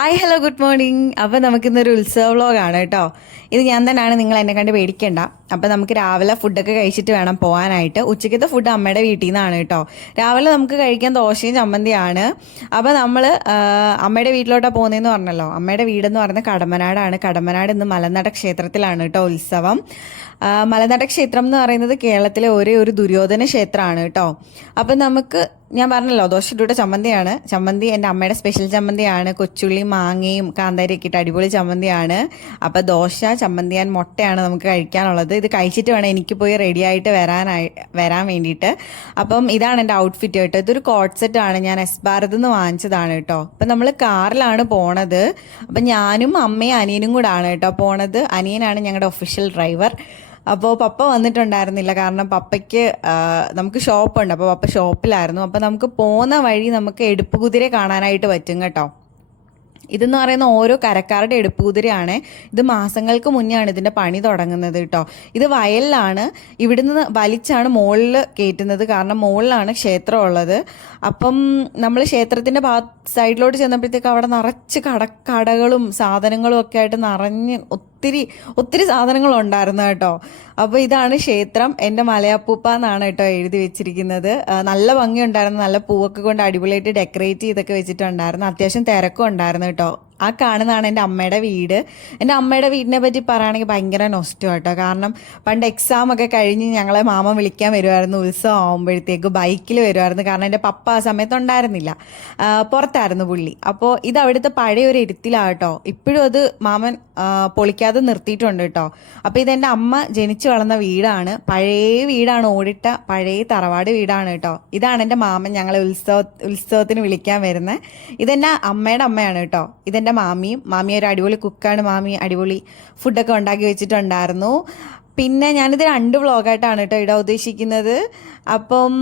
Hi hello good morning. അപ്പോൾ നമുക്കിന്നൊരു ഉത്സവ വ്ളോഗാണ് കേട്ടോ. ഇത് ഞാൻ തന്നെയാണ്, നിങ്ങൾ എന്നെ കണ്ട് പേടിക്കേണ്ട. അപ്പോൾ നമുക്ക് രാവിലെ ഫുഡൊക്കെ കഴിച്ചിട്ട് വേണം പോകാനായിട്ട്. ഉച്ചയ്ക്കത്തെ ഫുഡ് അമ്മയുടെ വീട്ടിൽ നിന്നാണ് കേട്ടോ. രാവിലെ നമുക്ക് കഴിക്കാൻ ദോശയും ചമ്മന്തിയാണ്. അപ്പോൾ നമ്മൾ അമ്മയുടെ വീട്ടിലോട്ടാണ് പോകുന്നതെന്ന് പറഞ്ഞല്ലോ. അമ്മയുടെ വീടെന്ന് പറയുന്നത് കടമ്പനാടാണ്. കടമ്പനാട് ഇന്ന് മലനട ക്ഷേത്രത്തിലാണ് കേട്ടോ ഉത്സവം. മലനട ക്ഷേത്രം എന്ന് പറയുന്നത് കേരളത്തിലെ ഒരേ ഒരു ദുര്യോധന ക്ഷേത്രമാണ് കേട്ടോ. അപ്പം നമുക്ക് ഞാൻ പറഞ്ഞല്ലോ ദോശയുടെ ചമ്മന്തിയാണ്. ചമ്മന്തി എൻ്റെ അമ്മയുടെ സ്പെഷ്യൽ ചമ്മന്തിയാണ്. കൊച്ചുള്ളി മാങ്ങയും കാന്താരിയൊക്കെ ഇട്ട് അടിപൊളി ചമ്മന്തിയാണ്. അപ്പോൾ ദോശ ചമ്മന്തി ആൻഡ് മുട്ടയാണ് നമുക്ക് കഴിക്കാനുള്ളത്. ഇത് കഴിച്ചിട്ട് വേണം എനിക്ക് പോയി റെഡി ആയിട്ട് വരാൻ വേണ്ടിയിട്ട്. അപ്പം ഇതാണ് എൻ്റെ ഔട്ട്ഫിറ്റ് കേട്ടോ. ഇതൊരു കോട്ട് സെറ്റാണ്, ഞാൻ എസ് ഭാരത് നിന്ന് വാങ്ങിച്ചതാണ് കേട്ടോ. അപ്പം നമ്മൾ കാറിലാണ് പോണത്. അപ്പം ഞാനും അമ്മയും അനിയനും കൂടെ ആണ് കേട്ടോ പോണത്. അനിയനാണ് ഞങ്ങളുടെ ഒഫീഷ്യൽ ഡ്രൈവർ. അപ്പോൾ പപ്പ വന്നിട്ടുണ്ടായിരുന്നില്ല, കാരണം പപ്പയ്ക്ക് നമുക്ക് ഷോപ്പുണ്ട്. അപ്പോൾ പപ്പ ഷോപ്പിലായിരുന്നു. അപ്പോൾ നമുക്ക് പോകുന്ന വഴി നമുക്ക് എടുപ്പ് കുതിര കാണാനായിട്ട് പറ്റും കേട്ടോ. ഇതെന്ന് പറയുന്ന ഓരോ കരക്കാരുടെ എടുപ്പ് കുതിരയാണ്. ഇത് മാസങ്ങൾക്ക് മുന്നെയാണ് ഇതിൻ്റെ പണി തുടങ്ങുന്നത് കേട്ടോ. ഇത് വയലിലാണ്. ഇവിടുന്ന് വലിച്ചാണ് മുകളിൽ കയറ്റുന്നത്, കാരണം മുകളിലാണ് ക്ഷേത്രം ഉള്ളത്. അപ്പം നമ്മൾ ക്ഷേത്രത്തിൻ്റെ സൈഡിലോട്ട് ചെന്നപ്പോഴത്തേക്ക് അവിടെ നിറച്ച് കടകളും സാധനങ്ങളും ഒക്കെ ആയിട്ട് നിറഞ്ഞ് ഒത്തിരി സാധനങ്ങളുണ്ടായിരുന്നു കേട്ടോ. അപ്പോൾ ഇതാണ് ക്ഷേത്രം. എൻ്റെ മലയപ്പൂപ്പ എന്നാണ് കേട്ടോ എഴുതി വെച്ചിരിക്കുന്നത്. നല്ല ഭംഗിയുണ്ടായിരുന്നു. നല്ല പൂവൊക്കെ കൊണ്ട് അടിപൊളിയായിട്ട് ഡെക്കറേറ്റ് ചെയ്തൊക്കെ വെച്ചിട്ടുണ്ടായിരുന്നു. അത്യാവശ്യം തിരക്കും ഉണ്ടായിരുന്നു കേട്ടോ. ആ കാണുന്നതാണ് എൻ്റെ അമ്മയുടെ വീട്. എൻ്റെ അമ്മയുടെ വീടിനെ പറ്റി പറയുകയാണെങ്കിൽ ഭയങ്കര നൊസ്റ്റു കേട്ടോ. കാരണം പണ്ട് എക്സാം ഒക്കെ കഴിഞ്ഞ് ഞങ്ങളെ മാമൻ വിളിക്കാൻ വരുമായിരുന്നു. ഉത്സവം ആകുമ്പോഴത്തേക്ക് ബൈക്കിൽ വരുമായിരുന്നു. കാരണം എൻ്റെ പപ്പ ആ സമയത്ത് ഉണ്ടായിരുന്നില്ല, പുറത്തായിരുന്നു പുള്ളി. അപ്പോൾ ഇത് അവിടുത്തെ പഴയ ഒരു ഇരുത്തിലാട്ടോ. ഇപ്പോഴും അത് മാമൻ പൊളിക്കാതെ നിർത്തിയിട്ടുണ്ട് കേട്ടോ. അപ്പോൾ ഇതെൻ്റെ അമ്മ ജനിച്ചു വളർന്ന വീടാണ്. പഴയ വീടാണ്, ഓടിട്ട പഴയ തറവാട് വീടാണ് കേട്ടോ. ഇതാണ് എൻ്റെ മാമൻ ഞങ്ങളെ ഉത്സവത്തിന് വിളിക്കാൻ വരുന്നത്. ഇതെൻ്റെ അമ്മയുടെ അമ്മയാണ് കേട്ടോ. ഇതെൻ്റെ മാമി ഒരു അടിപൊളി കുക്കാണ്. മാമി അടിപൊളി ഫുഡൊക്കെ ഉണ്ടാക്കി വെച്ചിട്ടുണ്ടായിരുന്നു. പിന്നെ ഞാനിത് 2 വ്ളോഗായിട്ടാണ് കേട്ടോ ഇടാൻ ഉദ്ദേശിക്കുന്നത്. അപ്പം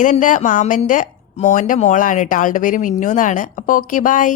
ഇതെൻ്റെ മാമൻ്റെ മോൻ്റെ മോളാണ് കേട്ടോ. ആളുടെ പേര് മിന്നു എന്നാണ്. അപ്പോൾ ഓക്കെ, ബൈ.